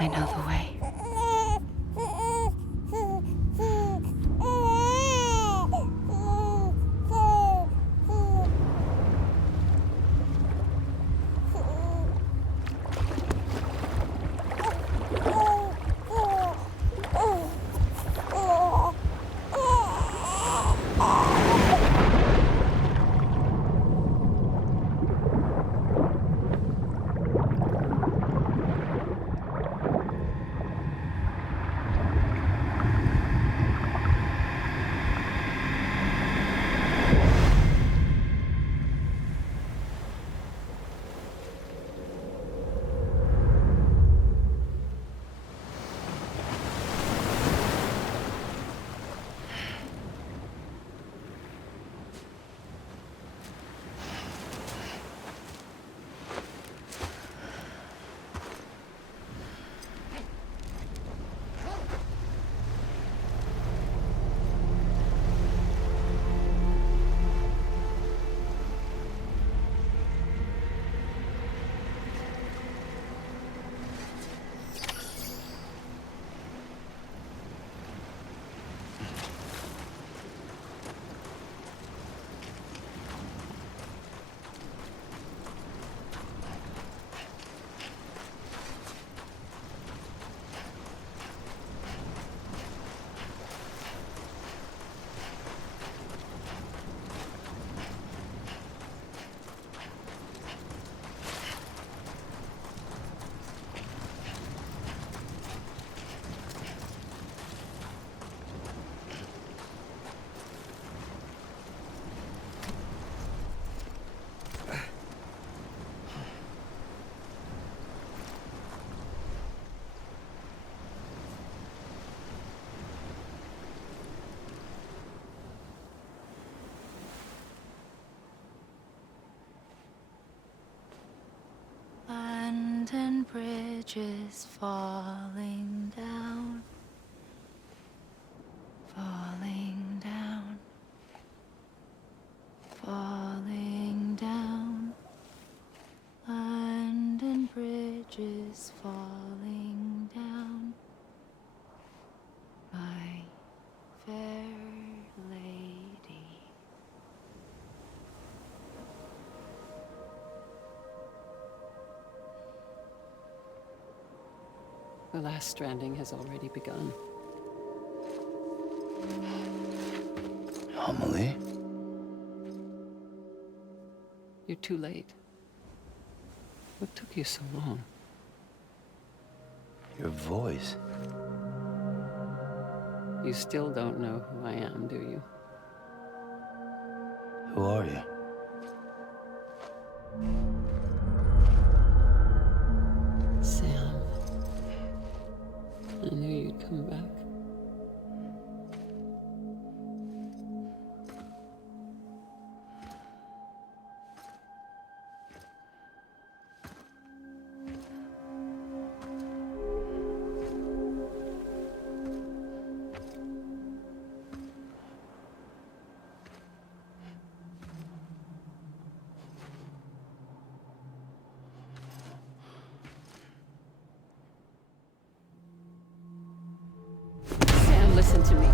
I know the way. London Bridge is falling down, falling down, falling down. London Bridge is falling down, my fair lady. The last stranding has already begun. Amelie? You're too late. What took you so long? Your voice. You still don't know who I am, do you? Who are you? Sam. I knew you'd come back. Sam, listen to me.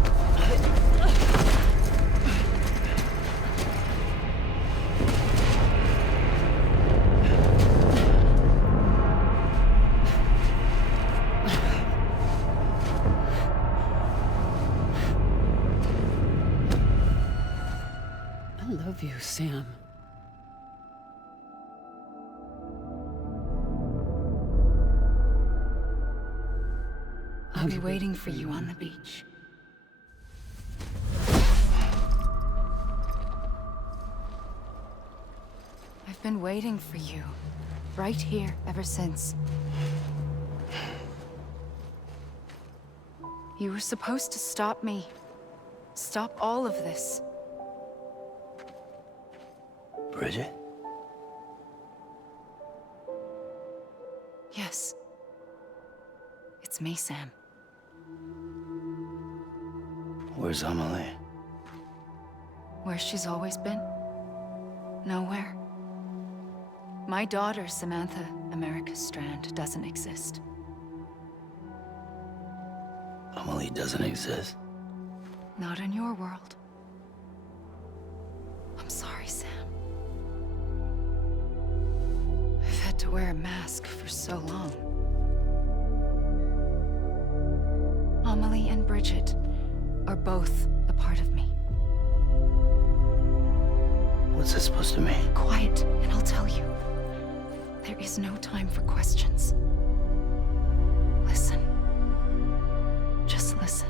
I love you, Sam. I'll be waiting for you on the beach. I've been waiting for you, right here, ever since. You were supposed to stop me. Stop all of this. Bridget? Yes. It's me, Sam. Where's Amelie? Where she's always been. Nowhere. My daughter, Samantha America Strand, doesn't exist. Amelie doesn't exist. Not in your world. I'm sorry, Sam. I've had to wear a mask for so long. Amelie and Bridget are both a part of me. What's this supposed to mean? Quiet, and I'll tell you. There is no time for questions. Listen. Just listen.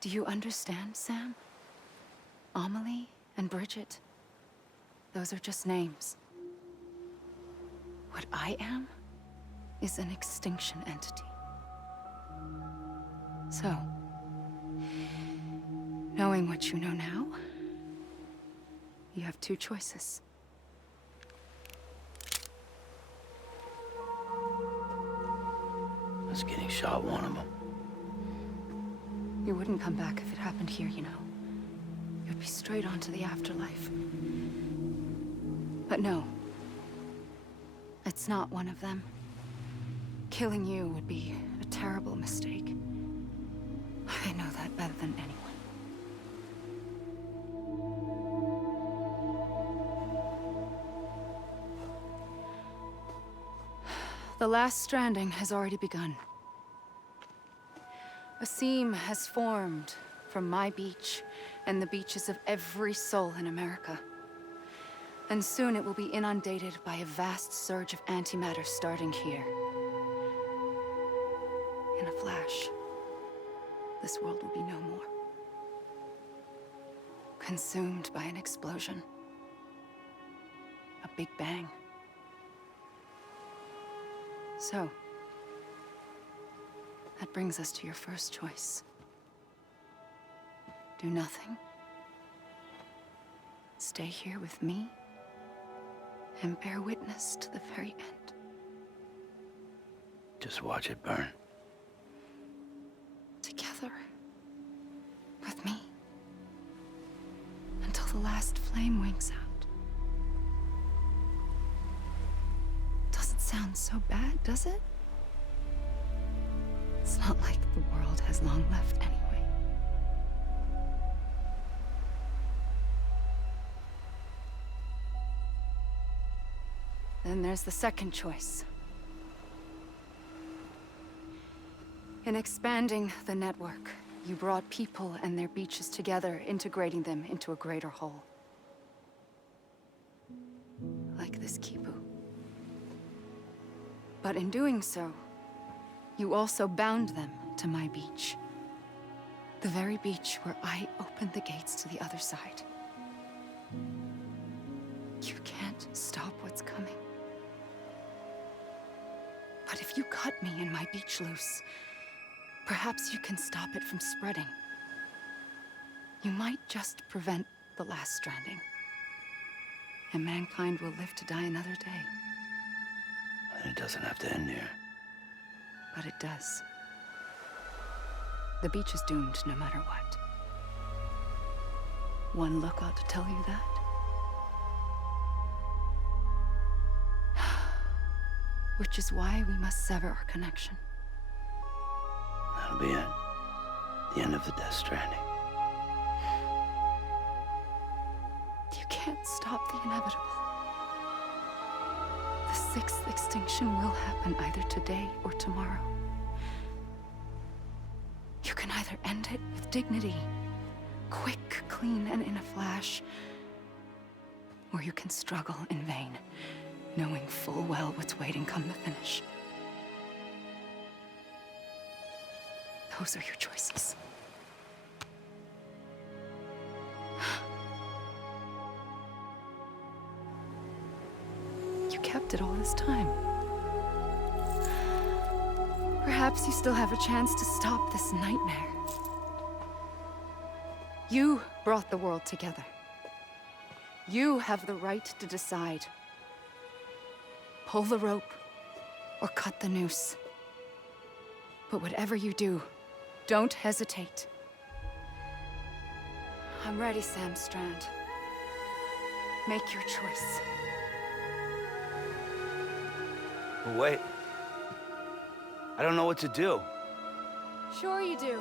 Do you understand, Sam? Amelie and Bridget, those are just names. What I am is an extinction entity. So, knowing what you know now, you have two choices. Was getting shot one of them. You wouldn't come back if it happened here, you know. You'd be straight on to the afterlife. But no. It's not one of them. Killing you would be a terrible mistake. I know that better than anyone. The last stranding has already begun. A seam has formed from my beach and the beaches of every soul in America. And soon it will be inundated by a vast surge of antimatter starting here. In a flash, this world will be no more. Consumed by an explosion. A big bang. So, that brings us to your first choice. Do nothing. Stay here with me and bear witness to the very end. Just watch it burn. Together. With me. Until the last flame winks out. Doesn't sound so bad, does it? It's not like the world has long left anyway. Then there's the second choice. In expanding the network, you brought people and their beaches together, integrating them into a greater whole. Like this Kipu. But in doing so, you also bound them to my beach. The very beach where I opened the gates to the other side. You can't stop what's coming. But if you cut me and my beach loose, perhaps you can stop it from spreading. You might just prevent the last stranding. And mankind will live to die another day. And it doesn't have to end here. But it does. The beach is doomed no matter what. One look ought to tell you that. Which is why we must sever our connection. That'll be it. The end of the Death Stranding. You can't stop the inevitable. The sixth extinction will happen either today or tomorrow. You can either end it with dignity, quick, clean, and in a flash, or you can struggle in vain, knowing full well what's waiting come the finish. Those are your choices. You kept it all this time. Perhaps you still have a chance to stop this nightmare. You brought the world together. You have the right to decide. Pull the rope or cut the noose. But whatever you do, don't hesitate. I'm ready, Sam Strand. Make your choice. But wait. I don't know what to do. Sure you do.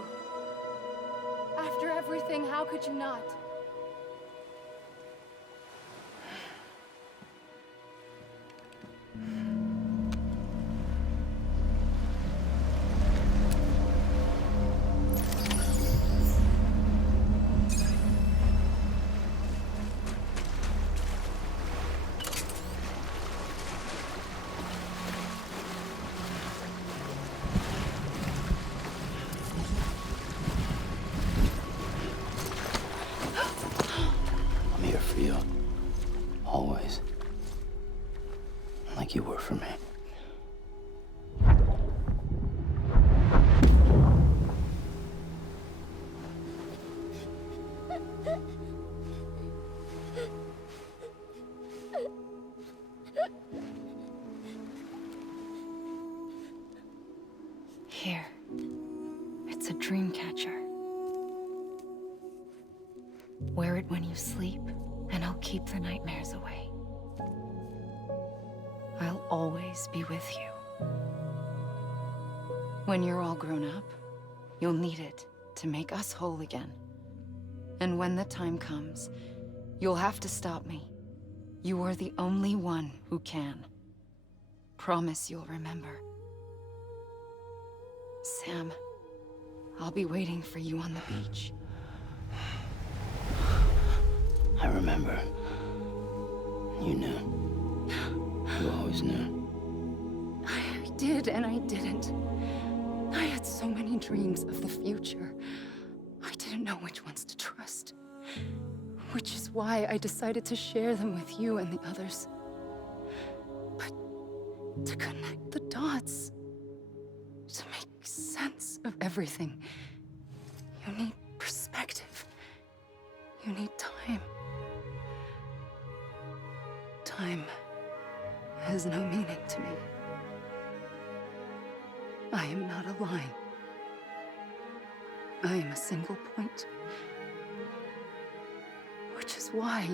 After everything, how could you not? I'm here for you. Always. Like you were for me. Here. It's a dream catcher. Wear it when you sleep, and I'll keep the nightmares away. I'll always be with you. When you're all grown up, you'll need it to make us whole again. And when the time comes, you'll have to stop me. You are the only one who can. Promise you'll remember. Sam, I'll be waiting for you on the beach. I remember. You knew. You always knew. I did and I didn't. I had so many dreams of the future. I didn't know which ones to trust. Which is why I decided to share them with you and the others. But to connect the dots, to make sense of everything, you need perspective. You need time. Time has no meaning to me. I am not a line. I am a single point. Which is why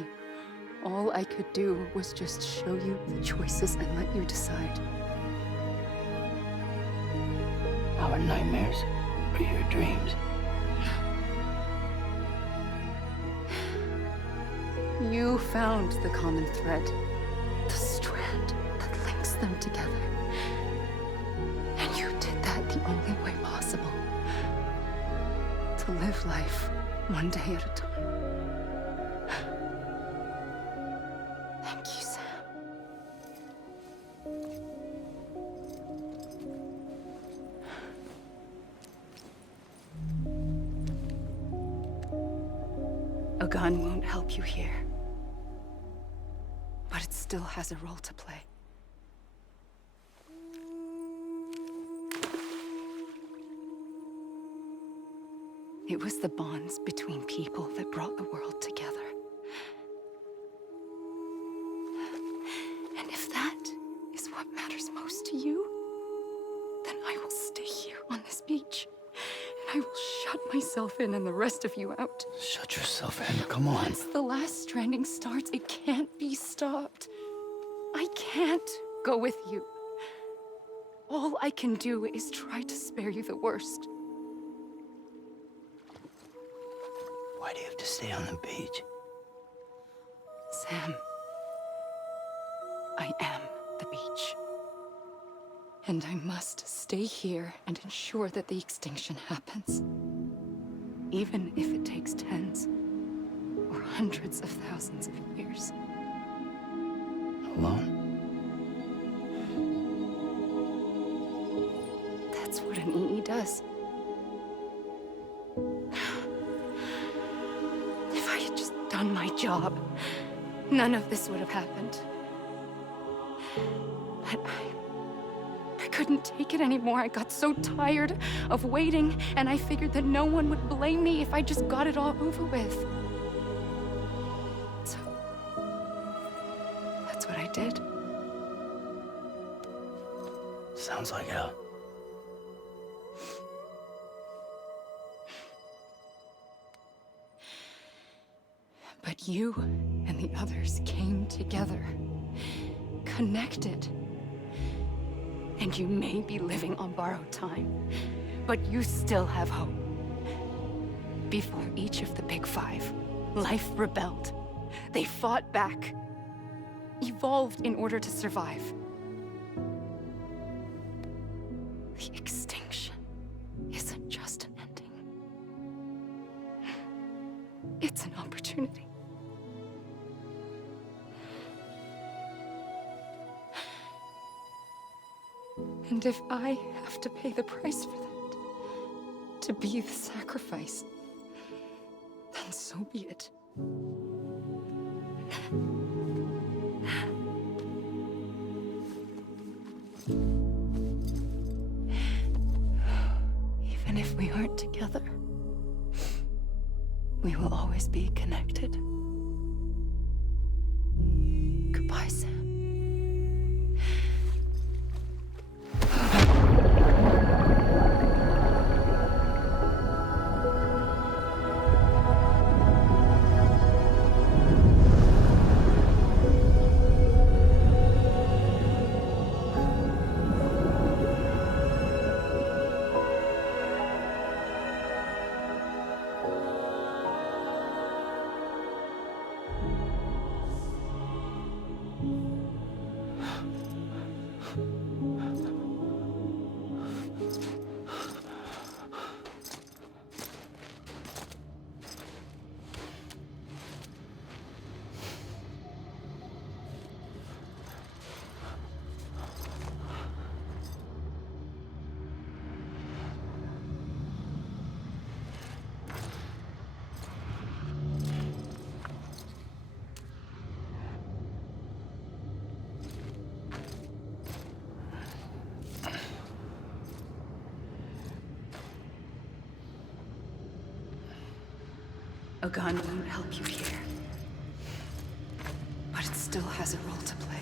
all I could do was just show you the choices and let you decide. Our nightmares are your dreams. You found the common thread, the strand that links them together. And you did that the only way possible. To live life one day at a time. Thank you, Sam. A gun won't help you here. But it still has a role to play. It was the bonds between people that brought the world together. And if that is what matters most to you, then I will stay here on this beach. And I will shut myself in and the rest of you out. Shut yourself in. Come on. Once the last stranding starts, it can't be stopped. I can't go with you. All I can do is try to spare you the worst. Why do you have to stay on the beach? Sam, I am the beach. And I must stay here and ensure that the extinction happens. Even if it takes tens or hundreds of thousands of years. Alone? That's what an EE does. If I had just done my job, none of this would have happened. But I couldn't take it anymore. I got so tired of waiting, and I figured that no one would blame me if I just got it all over with. So, that's what I did. Sounds like hell. But you and the others came together, connected. And you may be living on borrowed time, but you still have hope. Before each of the Big Five, life rebelled. They fought back, evolved in order to survive. The extinction isn't just an ending. It's an opportunity. And if I have to pay the price for that, to be the sacrifice, then so be it. Even if we aren't together, we will always be connected. Goodbye, Sam. A gun won't help you here, but it still has a role to play.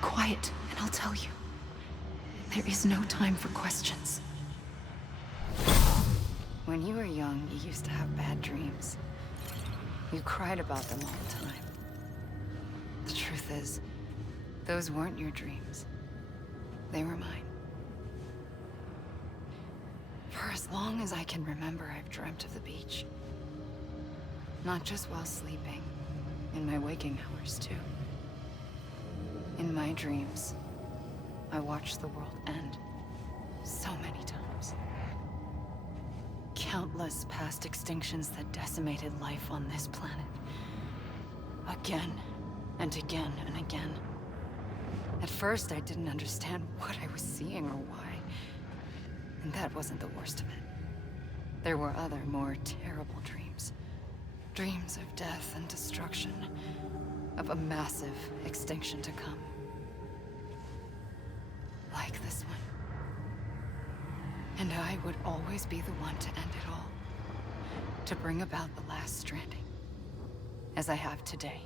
Quiet, and I'll tell you. There is no time for questions. When you were young, you used to have bad dreams. You cried about them all the time. The truth is, those weren't your dreams. They were mine. For as long as I can remember, I've dreamt of the beach. Not just while sleeping, in my waking hours too. In my dreams, I watched the world end so many times. Countless past extinctions that decimated life on this planet. Again, and again, and again. At first, I didn't understand what I was seeing or why. And that wasn't the worst of it. There were other, more terrible dreams. Dreams of death and destruction. Of a massive extinction to come. Like this one. And I would always be the one to end it all. To bring about the last stranding. As I have today.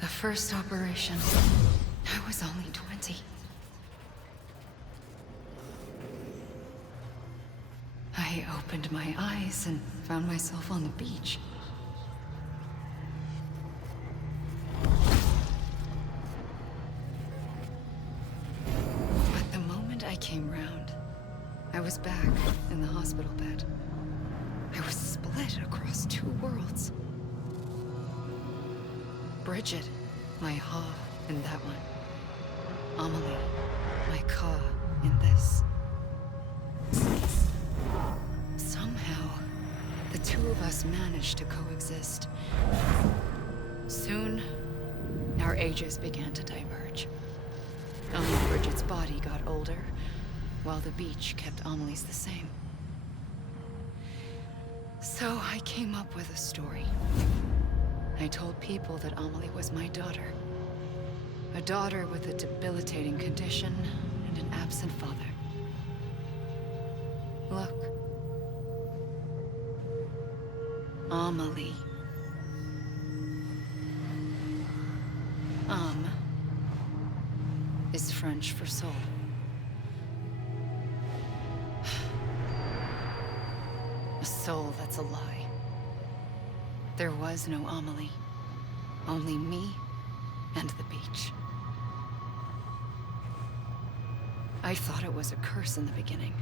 The first operation, I was only 20. I opened my eyes and found myself on the beach. But the moment I came round, I was back in the hospital bed. I was split across two worlds. Bridget, my Ha in that one. Amelie, my Ka in this. Somehow, the two of us managed to coexist. Soon, our ages began to diverge. Only Bridget's body got older, while the beach kept Amelie's the same. So I came up with a story. I told people that Amelie was my daughter. A daughter with a debilitating condition and an absent father. Look. Amelie. Is French for soul. A soul that's a lie. There was no Amelie. Only me and the beach. I thought it was a curse in the beginning.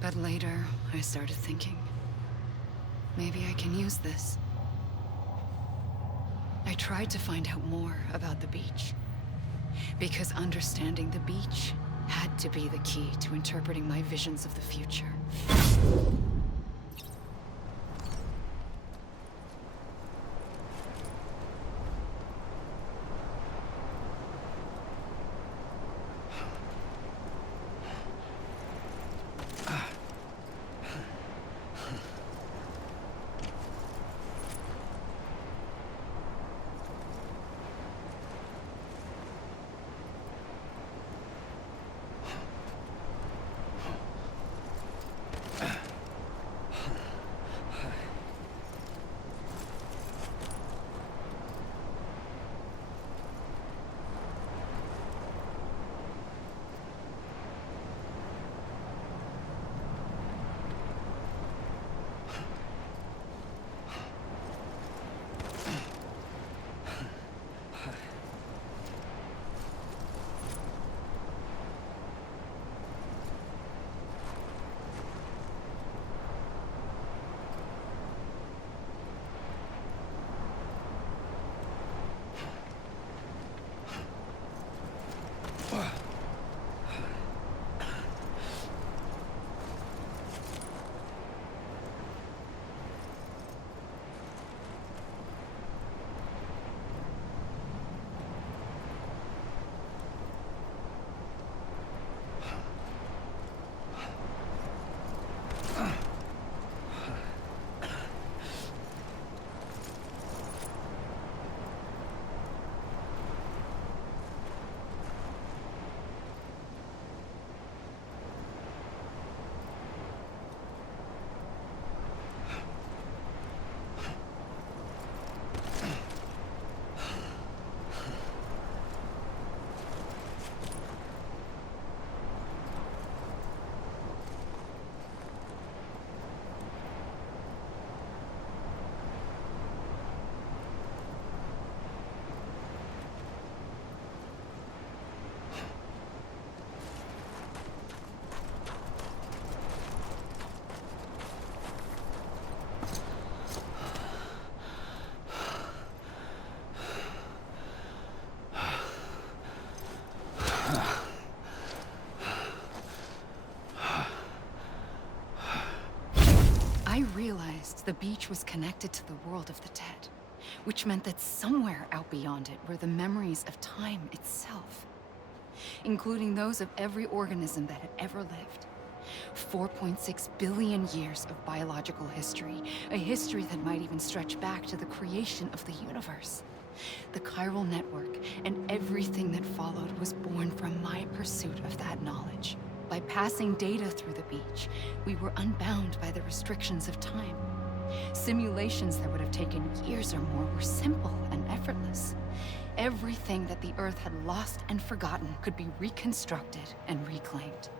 But later, I started thinking, maybe I can use this. I tried to find out more about the beach. Because understanding the beach had to be the key to interpreting my visions of the future. I realized the beach was connected to the world of the dead, which meant that somewhere out beyond it were the memories of time itself, including those of every organism that had ever lived. 4.6 billion years of biological history, a history that might even stretch back to the creation of the universe. The chiral network and everything that followed was born from my pursuit of that knowledge. By passing data through the beach, we were unbound by the restrictions of time. Simulations that would have taken years or more were simple and effortless. Everything that the Earth had lost and forgotten could be reconstructed and reclaimed.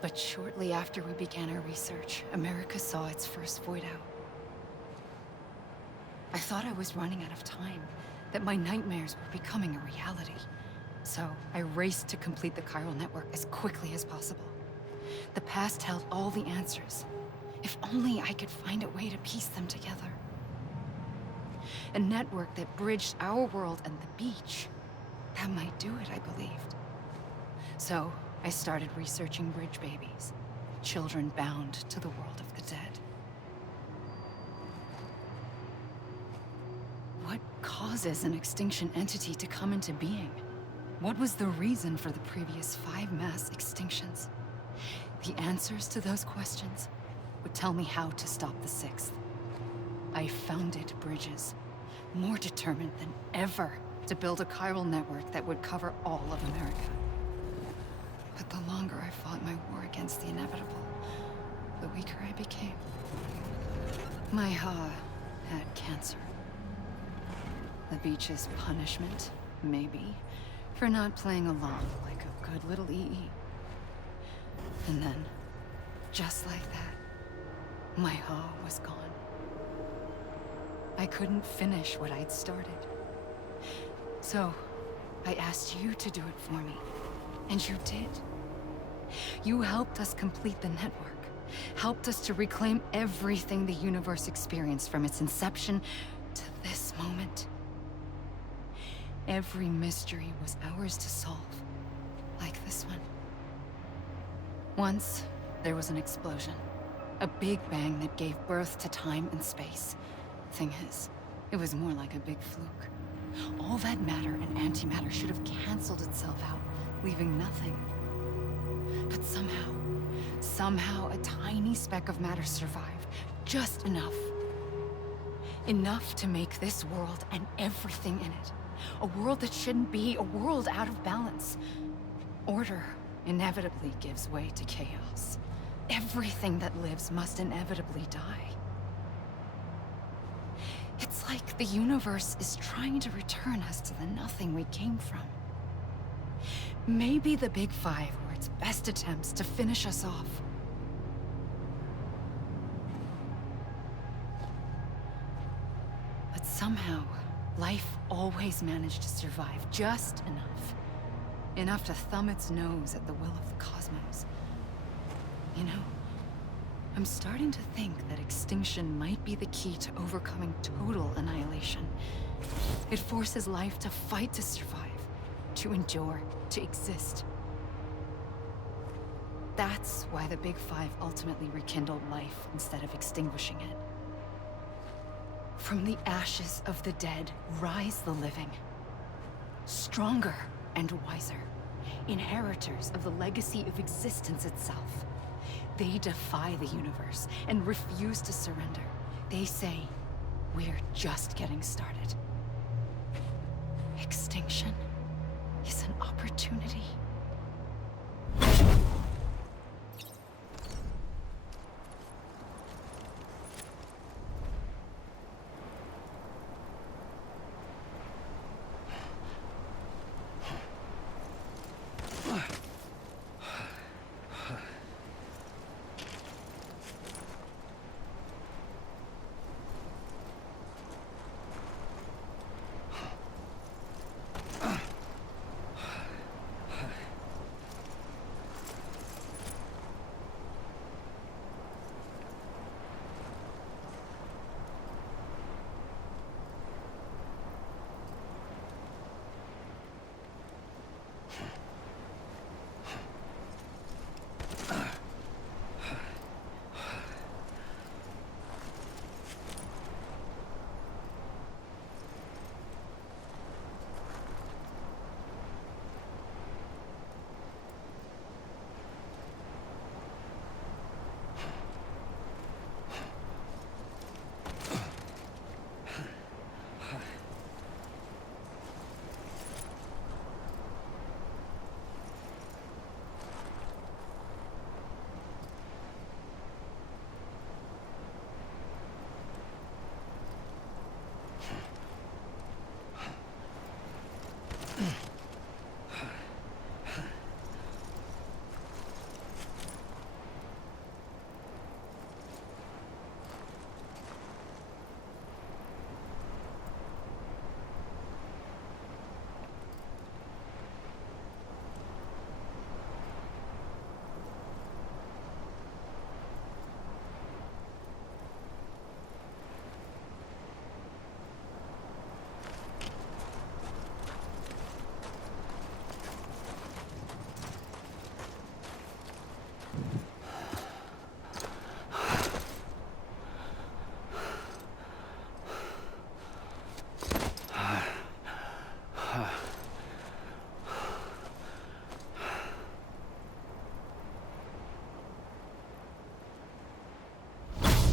But shortly after we began our research, America saw its first void out. I thought I was running out of time, that my nightmares were becoming a reality. So I raced to complete the chiral network as quickly as possible. The past held all the answers. If only I could find a way to piece them together. A network that bridged our world and the beach. That might do it, I believed. So I started researching bridge babies, children bound to the world of the dead. What causes an extinction entity to come into being? What was the reason for the previous 5 mass extinctions? The answers to those questions would tell me how to stop the 6th. I founded bridges, more determined than ever to build a chiral network that would cover all of America. But the longer I fought my war against the inevitable, the weaker I became. My Ha had cancer. The beach's punishment, maybe, for not playing along like a good little EE. And then, just like that, my Ha was gone. I couldn't finish what I'd started. So, I asked you to do it for me, and you did. You helped us complete the network, helped us to reclaim everything the universe experienced from its inception to this moment. Every mystery was ours to solve. Like this one. Once, there was an explosion. A big bang that gave birth to time and space. Thing is, it was more like a big fluke. All that matter and antimatter should have canceled itself out, leaving nothing. But somehow a tiny speck of matter survived. Just enough. Enough to make this world and everything in it. A world that shouldn't be, a world out of balance. Order inevitably gives way to chaos. Everything that lives must inevitably die. It's like the universe is trying to return us to the nothing we came from. Maybe the Big Five were its best attempts to finish us off. But somehow, life always managed to survive just enough. Enough to thumb its nose at the will of the cosmos. You know, I'm starting to think that extinction might be the key to overcoming total annihilation. It forces life to fight to survive, to endure, to exist. That's why the Big Five ultimately rekindled life instead of extinguishing it. From the ashes of the dead rise the living. Stronger and wiser. Inheritors of the legacy of existence itself. They defy the universe and refuse to surrender. They say, we're just getting started. Extinction is an opportunity.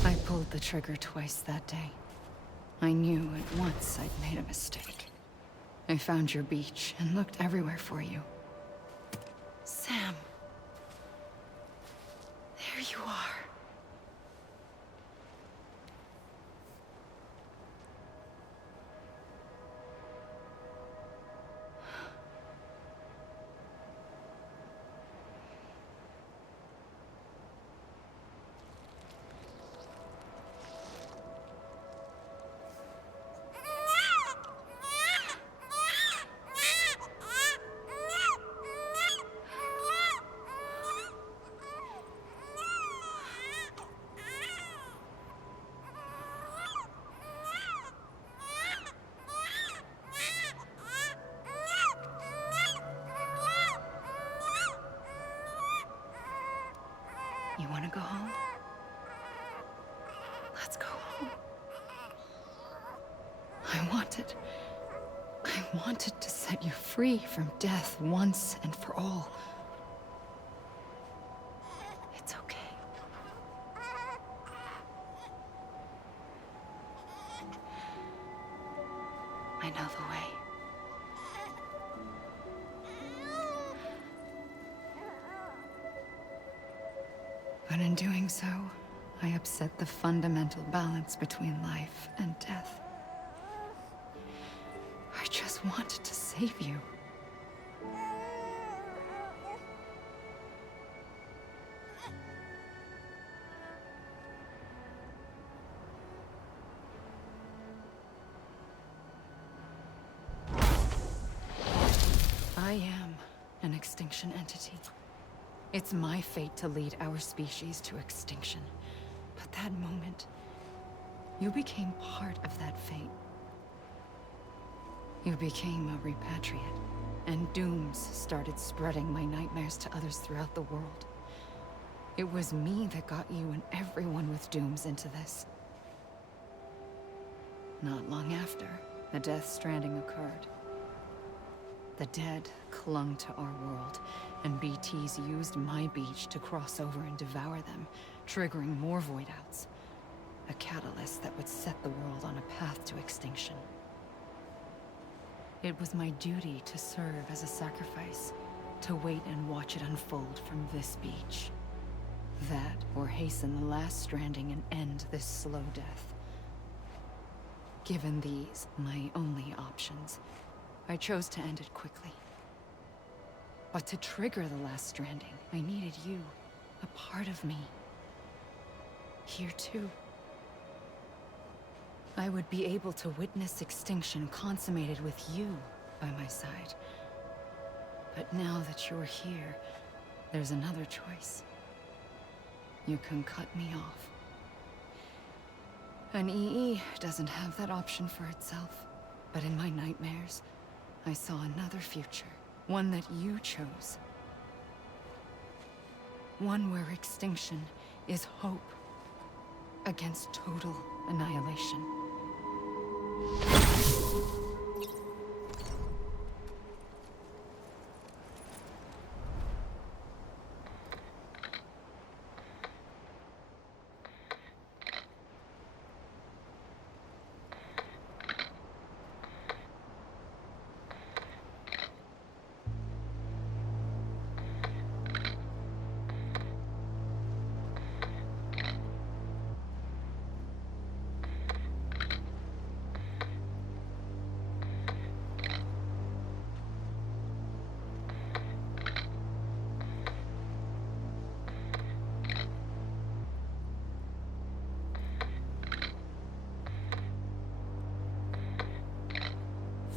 I pulled the trigger twice that day. I knew at once I'd made a mistake. I found your beach and looked everywhere for you. Sam. There you are. want to go home? Let's go home. I wanted to set you free from death once and for all. It's okay. I know the way. But in doing so, I upset the fundamental balance between life and death. I just wanted to save you. I am an extinction entity. It's my fate to lead our species to extinction. But that moment, you became part of that fate. You became a repatriate, and dooms started spreading my nightmares to others throughout the world. It was me that got you and everyone with dooms into this. Not long after, the Death Stranding occurred. The dead clung to our world, and BTs used my beach to cross over and devour them, triggering more void outs. A catalyst that would set the world on a path to extinction. It was my duty to serve as a sacrifice, to wait and watch it unfold from this beach. That, or hasten the last stranding and end this slow death. Given these, my only options, I chose to end it quickly. But to trigger the last stranding, I needed you, a part of me. Here too. I would be able to witness extinction consummated with you by my side. But now that you're here, there's another choice. You can cut me off. An EE doesn't have that option for itself. But in my nightmares, I saw another future. One that you chose. One where extinction is hope against total annihilation.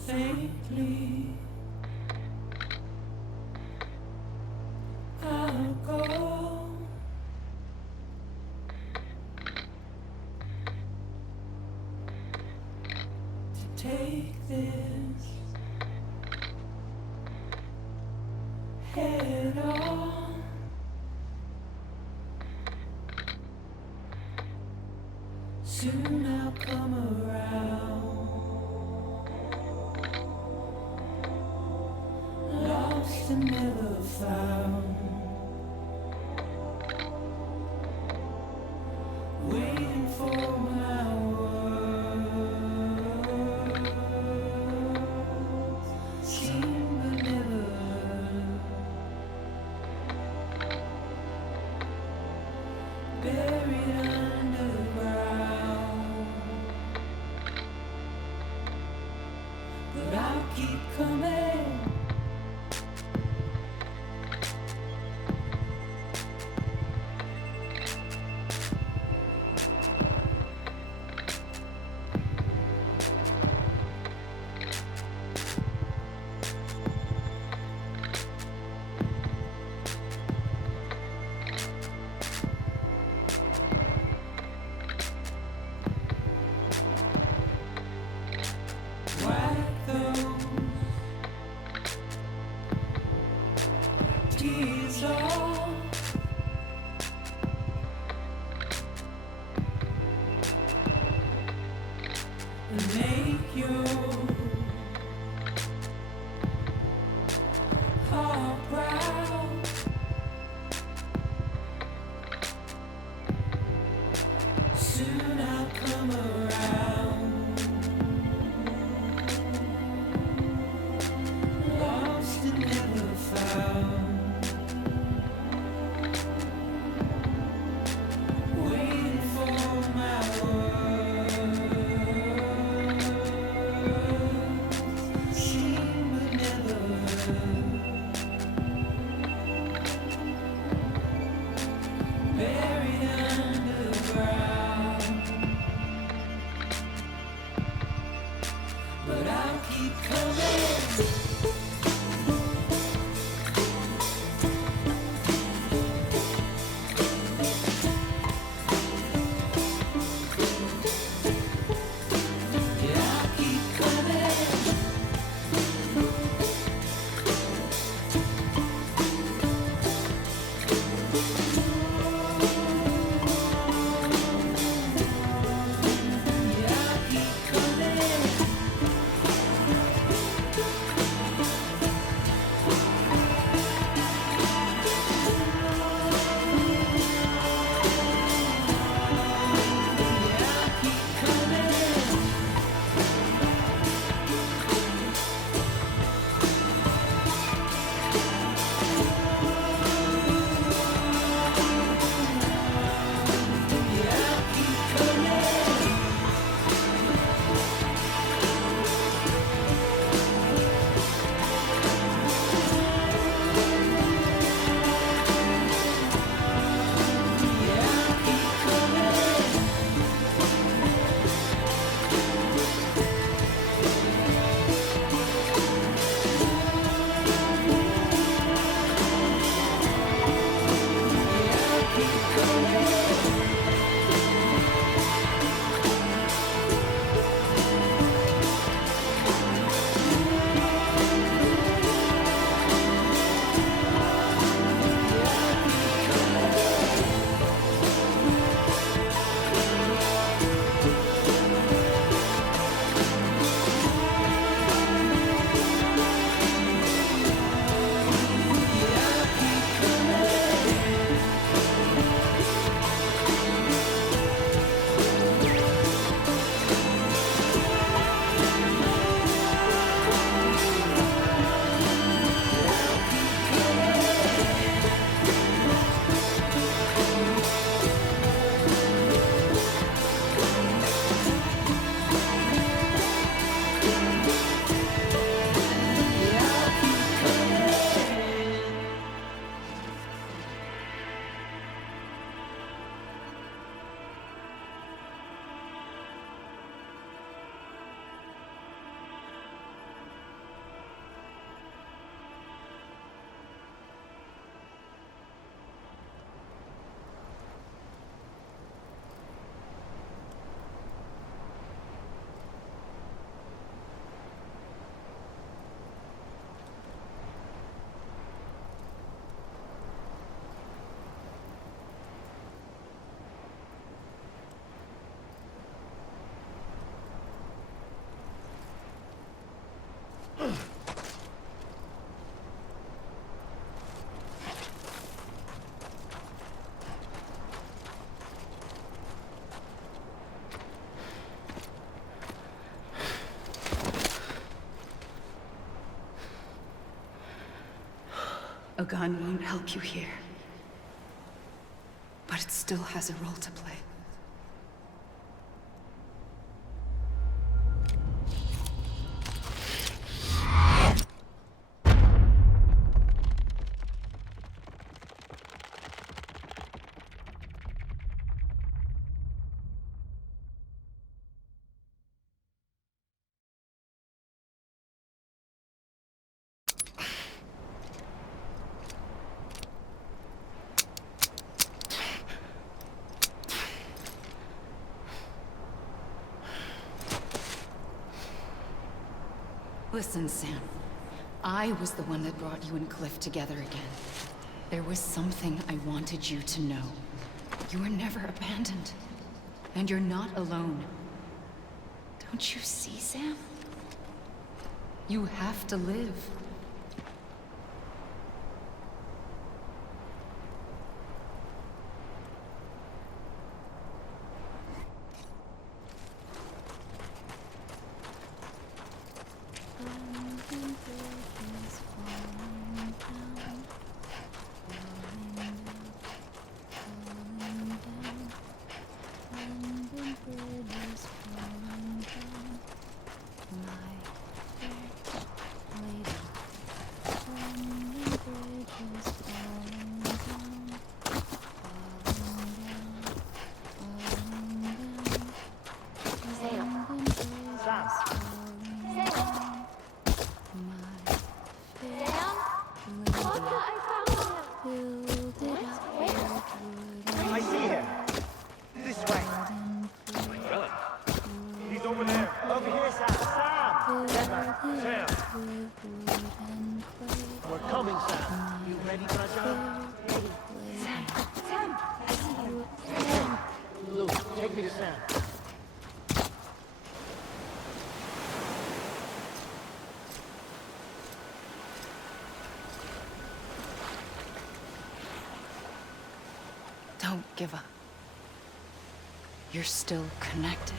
Faintly, I'll go to take this head on. Soon I'll come around. Lost and never found, waiting for my words, seen but never heard, buried underground, but I'll keep coming. Tears off out. Soon I'll come around. Lost and never found. Waiting for my world. Seen but never heard. Buried underground. But I'll keep coming. Yeah, I'll keep coming. Yeah, I'll keep coming. Yeah, I'll keep coming. Yeah, I'll keep coming. Yeah, I'll keep coming. Yeah, I'll keep coming. A gun won't help you here. But it still has a role to play. Listen, Sam. I was the one that brought you and Cliff together again. There was something I wanted you to know. You were never abandoned. And you're not alone. Don't you see, Sam? You have to live. I see him. This way. Really? He's over there. Over here, Sam. Sam. We're coming, Sam. You ready, Raja? Sam, I see him. Luke, take me to Sam. Don't give up. You're still connected.